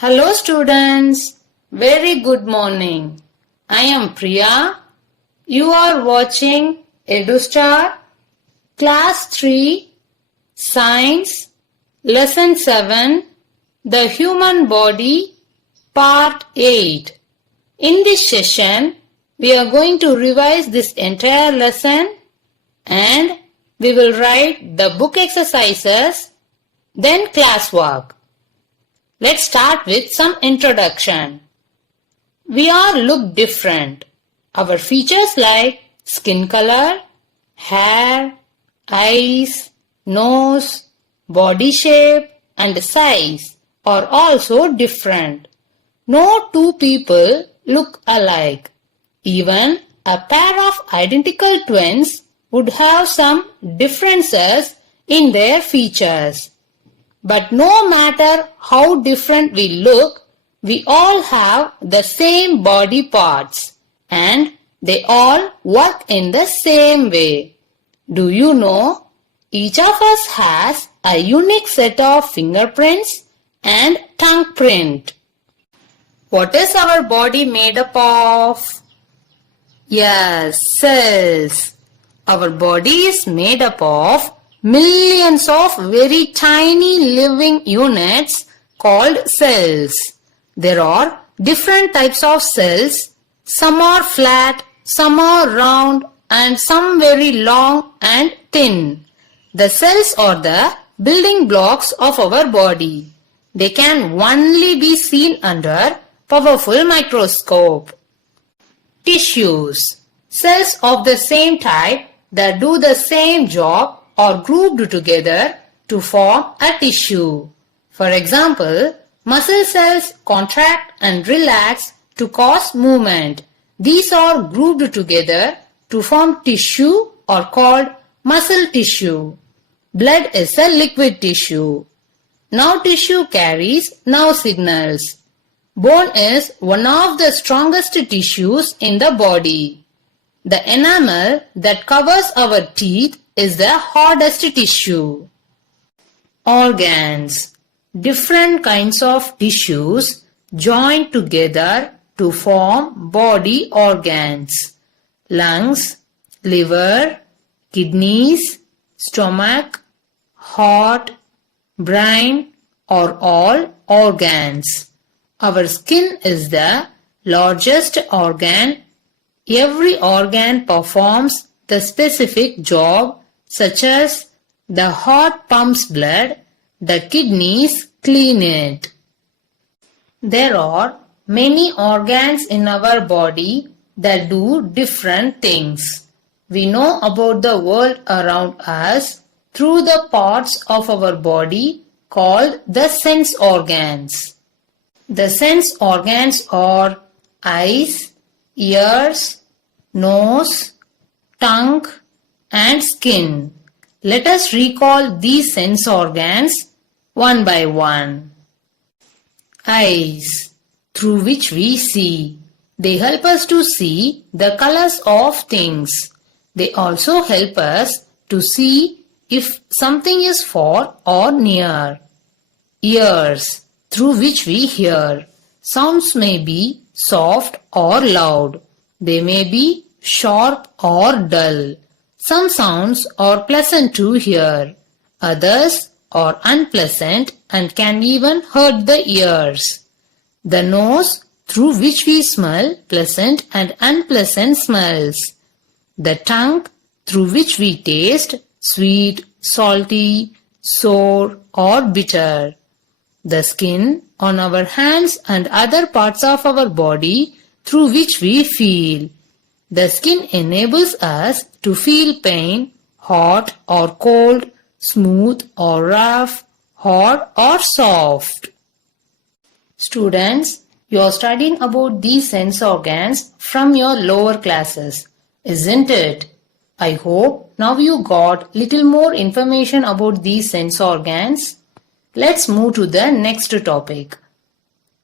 Hello students, very good morning. I am Priya. You are watching EduStar Class 3 Science Lesson 7 The Human Body Part 8. In this session, we are going to revise this entire lesson and we will write the book exercises, then classwork. Let's start with some introduction. We all look different. Our features like skin color, hair, eyes, nose, body shape and size are also different. No two people look alike. Even a pair of identical twins would have some differences in their features. But no matter how different we look, we all have the same body parts and they all work in the same way. Do you know? Each of us has a unique set of fingerprints and tongue print. What is our body made up of? Yes, cells. Our body is made up of millions of very tiny living units called cells. There are different types of cells. Some are flat, some are round and some very long and thin. The cells are the building blocks of our body. They can only be seen under powerful microscope. Tissues. Cells of the same type that do the same job are grouped together to form a tissue. For example, muscle cells contract and relax to cause movement. These are grouped together to form tissue or called muscle tissue. Blood is a liquid tissue. Nerve tissue carries nerve signals. Bone is one of the strongest tissues in the body. The enamel that covers our teeth is the hardest tissue. Organs. Different kinds of tissues join together to form body organs. Lungs, liver, kidneys, stomach, heart, brain are all organs. Our skin is the largest organ. Every organ performs the specific job, such as the heart pumps blood, the kidneys clean it. There are many organs in our body that do different things. We know about the world around us through the parts of our body called the sense organs. The sense organs are eyes, ears, nose, tongue and skin. Let us recall these sense organs one by one. Eyes, through which we see. They help us to see the colors of things. They also help us to see if something is far or near. Ears, through which we hear. Sounds may be soft or loud. They may be sharp or dull. Some sounds are pleasant to hear. Others are unpleasant and can even hurt the ears. The nose, through which we smell pleasant and unpleasant smells. The tongue, through which we taste sweet, salty, sour or bitter. The skin on our hands and other parts of our body through which we feel. The skin enables us to feel pain, hot or cold, smooth or rough, hard or soft. Students, you are studying about these sense organs from your lower classes, isn't it? I hope now you got little more information about these sense organs. Let's move to the next topic.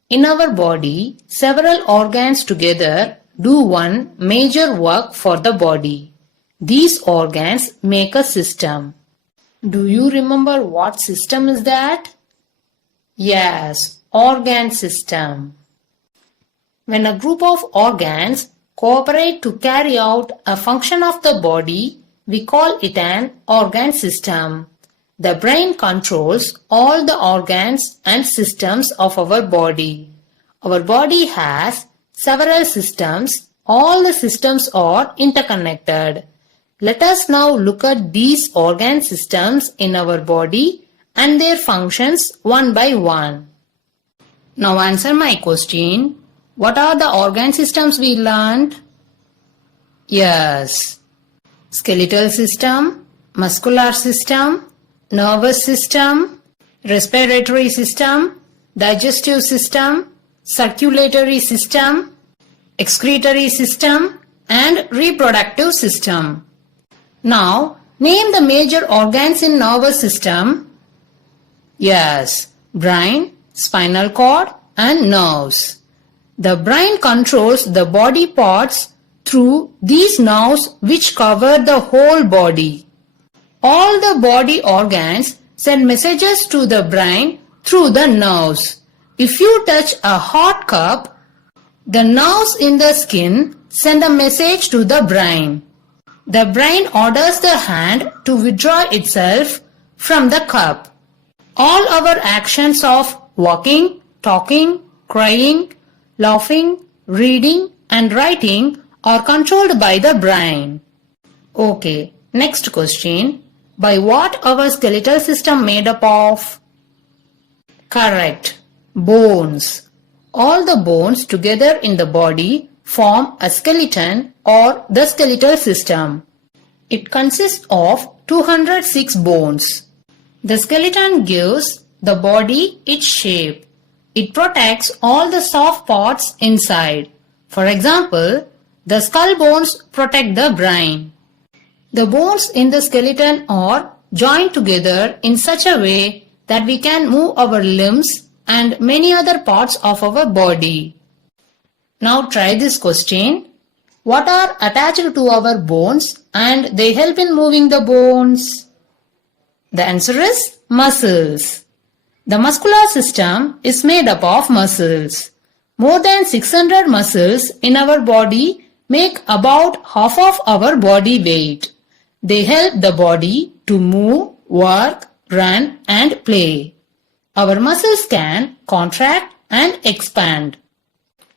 In our body, several organs together do one major work for the body. These organs make a system. Do you remember what system is that? Yes, organ system. When a group of organs cooperate to carry out a function of the body, we call it an organ system. The brain controls all the organs and systems of our body. Our body has several systems. All the systems are interconnected. Let us now look at these organ systems in our body and their functions one by one. Now answer my question. What are the organ systems we learned? Yes. Skeletal system, muscular system, nervous system, respiratory system, digestive system, circulatory system, excretory system, and reproductive system. Now, name the major organs in nervous system. Yes, brain, spinal cord, and nerves. The brain controls the body parts through these nerves which cover the whole body. All the body organs send messages to the brain through the nerves. If you touch a hot cup, the nerves in the skin send a message to the brain. The brain orders the hand to withdraw itself from the cup. All our actions of walking, talking, crying, laughing, reading, and writing are controlled by the brain. Okay, next question. By what our skeletal system made up of? Correct. Bones. All the bones together in the body form a skeleton or the skeletal system. It consists of 206 bones. The skeleton gives the body its shape. It protects all the soft parts inside. For example, the skull bones protect the brain. The bones in the skeleton are joined together in such a way that we can move our limbs and many other parts of our body. Now try this question. What are attached to our bones and they help in moving the bones? The answer is muscles. The muscular system is made up of muscles. More than 600 muscles in our body make about half of our body weight. They help the body to move, work, run, and play. Our muscles can contract and expand.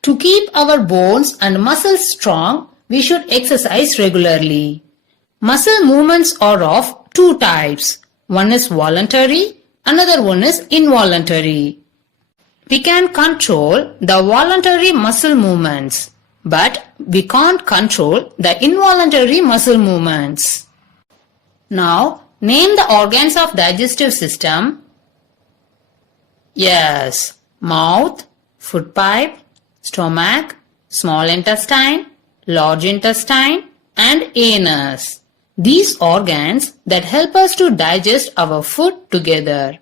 To keep our bones and muscles strong, we should exercise regularly. Muscle movements are of two types. One is voluntary, another one is involuntary. We can control the voluntary muscle movements, but we can't control the involuntary muscle movements. Now, name the organs of digestive system. Yes, mouth, food pipe, stomach, small intestine, large intestine, and anus. These organs that help us to digest our food together.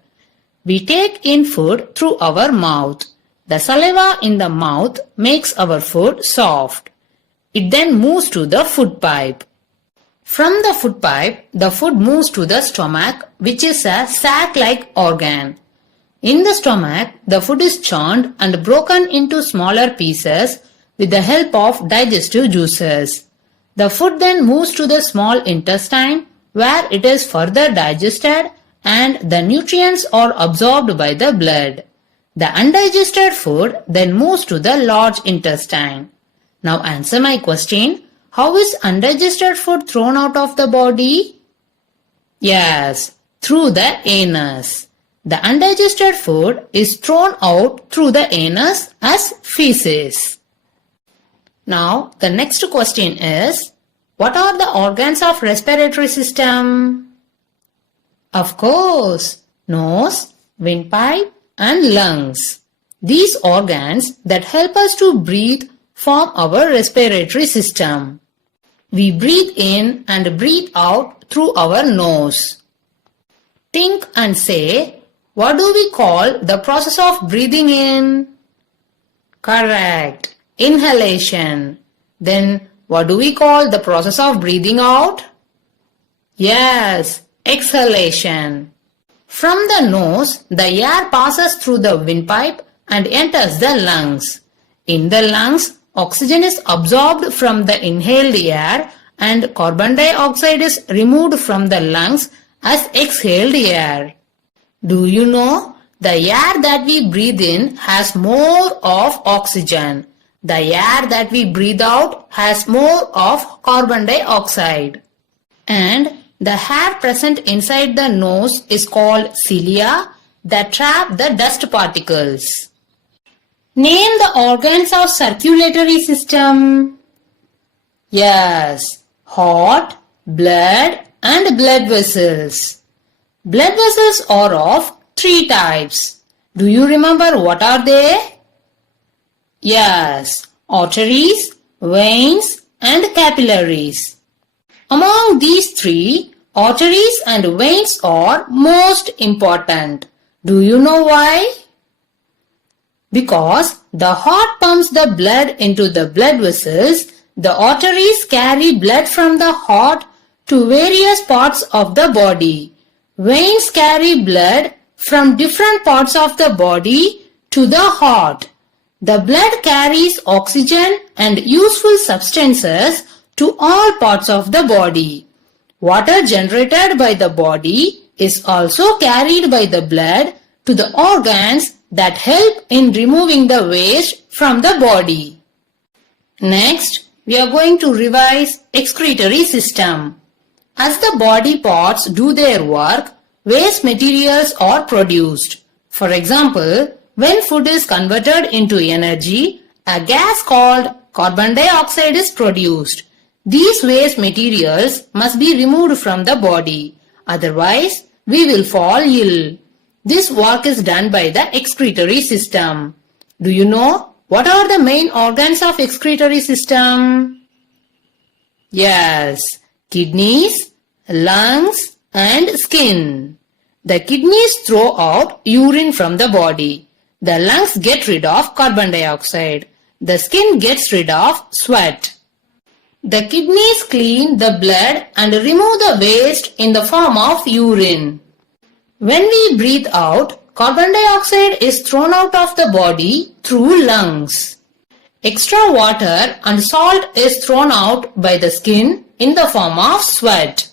We take in food through our mouth. The saliva in the mouth makes our food soft. It then moves to the food pipe. From the food pipe, the food moves to the stomach, which is a sac-like organ. In the stomach, the food is churned and broken into smaller pieces with the help of digestive juices. The food then moves to the small intestine, where it is further digested and the nutrients are absorbed by the blood. The undigested food then moves to the large intestine. Now answer my question. How is undigested food thrown out of the body? Yes, through the anus. The undigested food is thrown out through the anus as feces. Now the next question is, what are the organs of respiratory system? Of course, nose, windpipe, and lungs. These organs that help us to breathe form our respiratory system. We breathe in and breathe out through our nose. Think and say, what do we call the process of breathing in? Correct, inhalation. Then what do we call the process of breathing out? Yes, exhalation. From the nose, the air passes through the windpipe and enters the lungs. In the lungs, oxygen is absorbed from the inhaled air and carbon dioxide is removed from the lungs as exhaled air. Do you know the air that we breathe in has more of oxygen? The air that we breathe out has more of carbon dioxide. And the hair present inside the nose is called cilia that trap the dust particles. Name the organs of circulatory system. Yes, heart, blood and blood vessels. Blood vessels are of 3 types. Do you remember what are they? Yes, arteries, veins and capillaries. Among these 3, arteries and veins are most important. Do you know why? Because the heart pumps the blood into the blood vessels, the arteries carry blood from the heart to various parts of the body. Veins carry blood from different parts of the body to the heart. The blood carries oxygen and useful substances to all parts of the body. Water generated by the body is also carried by the blood to the organs that help in removing the waste from the body. Next, we are going to revise excretory system. As the body parts do their work, waste materials are produced. For example, when food is converted into energy, a gas called carbon dioxide is produced. These waste materials must be removed from the body. Otherwise, we will fall ill. This work is done by the excretory system. Do you know what are the main organs of excretory system? Yes, kidneys, lungs and skin. The kidneys throw out urine from the body. The lungs get rid of carbon dioxide. The skin gets rid of sweat. The kidneys clean the blood and remove the waste in the form of urine. When we breathe out, carbon dioxide is thrown out of the body through lungs. Extra water and salt is thrown out by the skin in the form of sweat.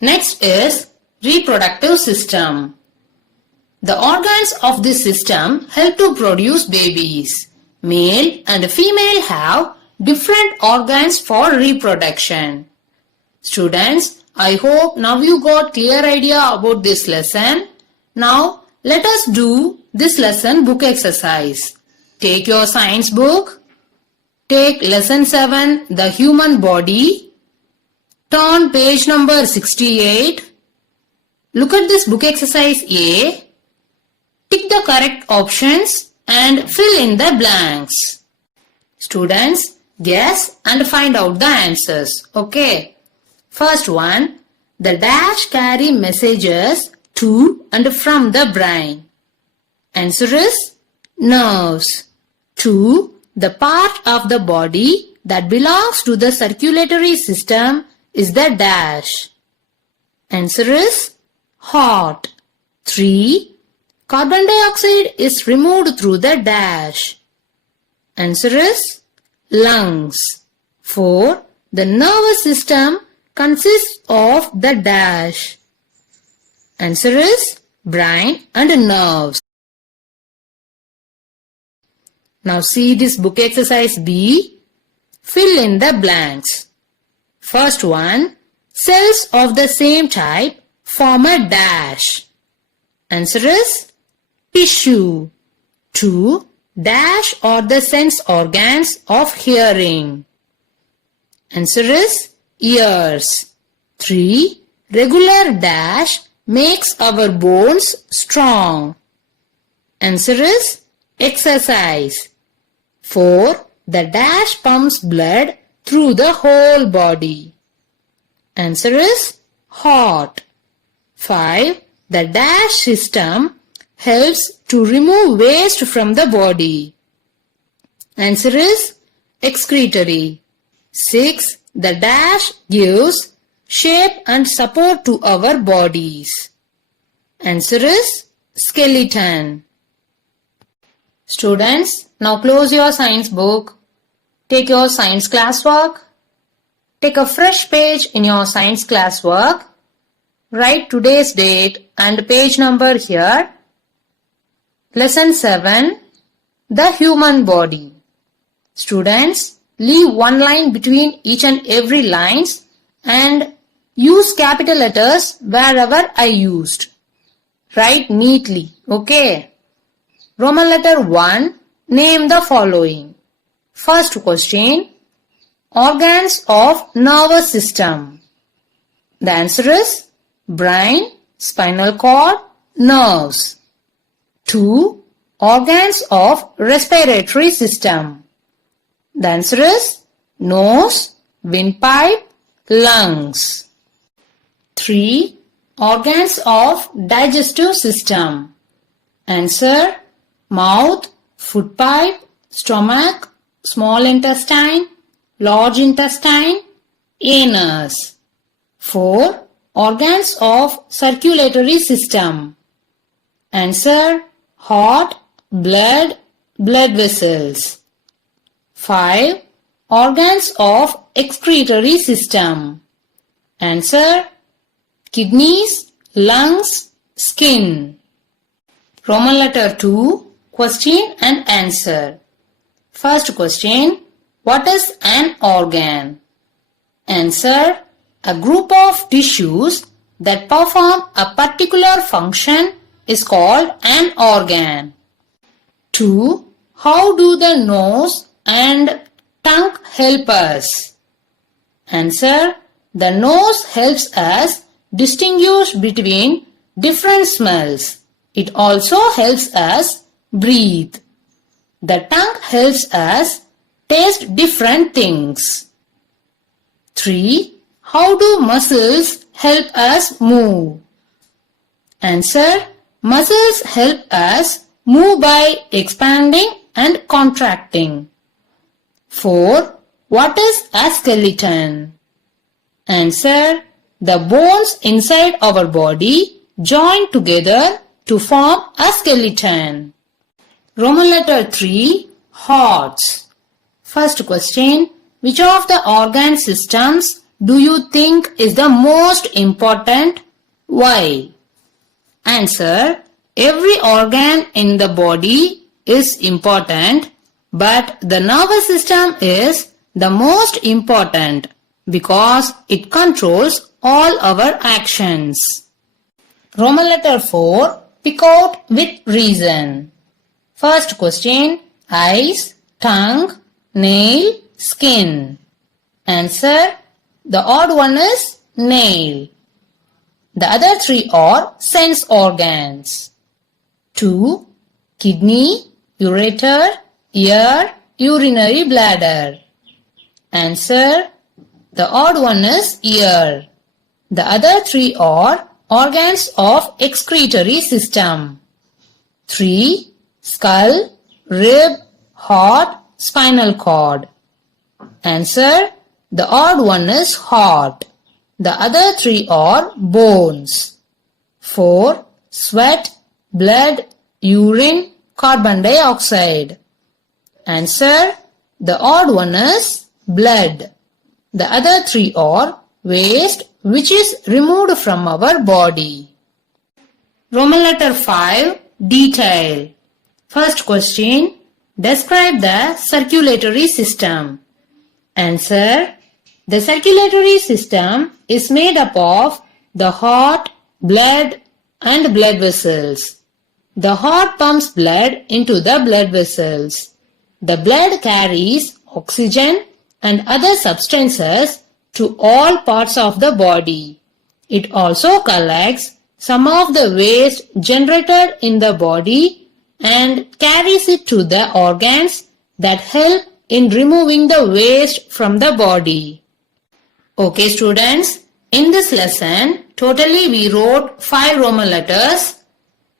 Next is reproductive system. The organs of this system help to produce babies. Male and female have different organs for reproduction. Students, I hope now you got clear idea about this lesson. Now let us do this lesson book exercise. Take your science book. Take lesson 7, the human body. Turn page number 68. Look at this book exercise A. Tick the correct options and fill in the blanks. Students, guess and find out the answers. Okay. First one, the dash carry messages to and from the brain. Answer is nerves. 2. The part of the body that belongs to the circulatory system is the dash. Answer is heart. 3. Carbon dioxide is removed through the dash. Answer is lungs. 4. The nervous system consists of the dash. Answer is brain and nerves. Now see this book exercise B. Fill in the blanks. First one, cells of the same type form a dash. Answer is tissue. 2. Dash are the sense organs of hearing. Answer is ears. 3. Regular dash makes our bones strong. Answer is exercise. 4. The dash pumps blood through the whole body. Answer is heart. 5. The dash system helps to remove waste from the body. Answer is excretory. 6. The dash gives shape and support to our bodies. Answer is skeleton. Students, now close your science book. Take your science classwork. Take a fresh page in your science classwork. Write today's date and page number here. Lesson 7. The human body. Students, leave one line between each and every lines and use capital letters wherever I used. Write neatly, okay? Roman letter 1. Name the following. First question. Organs of nervous system. The answer is brain, spinal cord, nerves. 2. Organs of respiratory system. The answer is nose, windpipe, lungs. 3. Organs of digestive system. Answer mouth, food pipe, stomach, small intestine, large intestine, anus. 4. Organs of circulatory system. Answer heart, blood, blood vessels. 5. Organs of excretory system. Answer kidneys, lungs, skin. Roman letter 2. Question and answer. First question. What is an organ? Answer. A group of tissues that perform a particular function is called an organ. 2. How do the nose and tongue help us? Answer. The nose helps us distinguish between different smells. It also helps us breathe. The tongue helps us taste different things. 3. How do muscles help us move? Answer. Muscles help us move by expanding and contracting. 4. What is a skeleton? Answer. The bones inside our body join together to form a skeleton. Roman letter 3. Hearts. First question. Which of the organ systems do you think is the most important? Why? Answer. Every organ in the body is important, but the nervous system is the most important because it controls all our actions. Roman letter 4. Pick out with reason. First question. Eyes, tongue, nail, skin. Answer. The odd one is nail. The other 3 are sense organs. 2. Kidney, ureter, ear, urinary bladder. Answer. The odd one is ear. The other 3 are organs of excretory system. 3. Skull, rib, heart, spinal cord. Answer. The odd one is heart. The other 3 are bones. 4. Sweat, blood, urine, carbon dioxide. Answer. The odd one is blood. The other 3 are waste which is removed from our body. Roman letter 5. Detail. First question. Describe the circulatory system. Answer. The circulatory system is made up of the heart, blood and blood vessels. The heart pumps blood into the blood vessels. The blood carries oxygen and other substances to all parts of the body. It also collects some of the waste generated in the body and carries it to the organs that help in removing the waste from the body. Okay students, in this lesson, totally we wrote 5 Roman letters.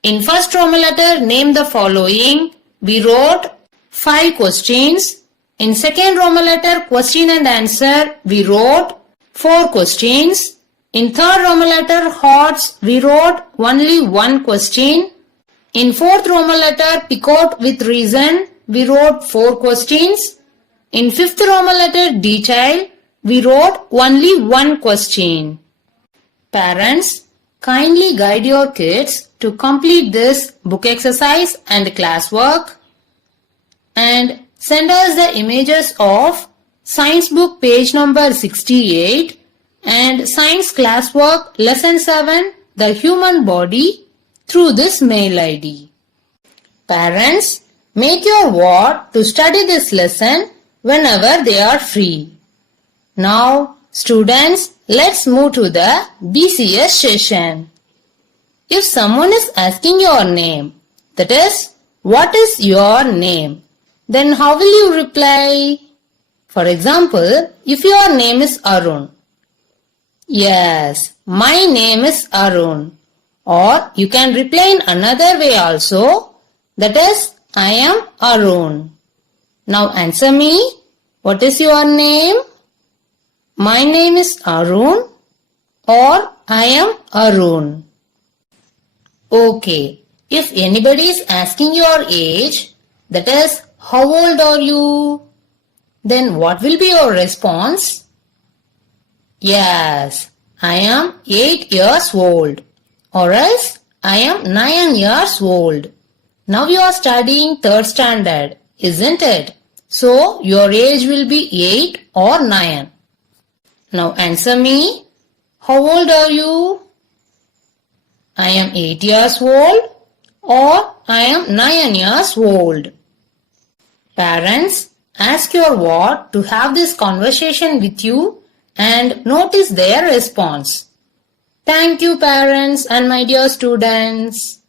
In first Roman letter, name the following. We wrote 5 questions. In second Roman letter, question and answer, we wrote 4 questions. In third Roman letter, hearts, we wrote only 1 question. In fourth Roman letter, pick out with reason, we wrote 4 questions. In fifth Roman letter, detail, we wrote only 1 question. Parents, kindly guide your kids to complete this book exercise and classwork and send us the images of Science book page number 68 and Science classwork lesson 7, the human body, through this mail ID. Parents, make your ward to study this lesson whenever they are free. Now, students, let's move to the BCS session. If someone is asking your name, that is, what is your name? Then how will you reply? For example, if your name is Arun. Yes, my name is Arun. Or you can reply in another way also. That is, I am Arun. Now answer me. What is your name? My name is Arun or I am Arun. Okay, if anybody is asking your age, that is, how old are you? Then what will be your response? Yes, I am 8 years old. Or else, I am 9 years old. Now you are studying 3rd standard, isn't it? So, your age will be 8 or 9. Now answer me. How old are you? I am 8 years old or I am 9 years old. Parents, ask your ward to have this conversation with you and notice their response. Thank you, parents and my dear students.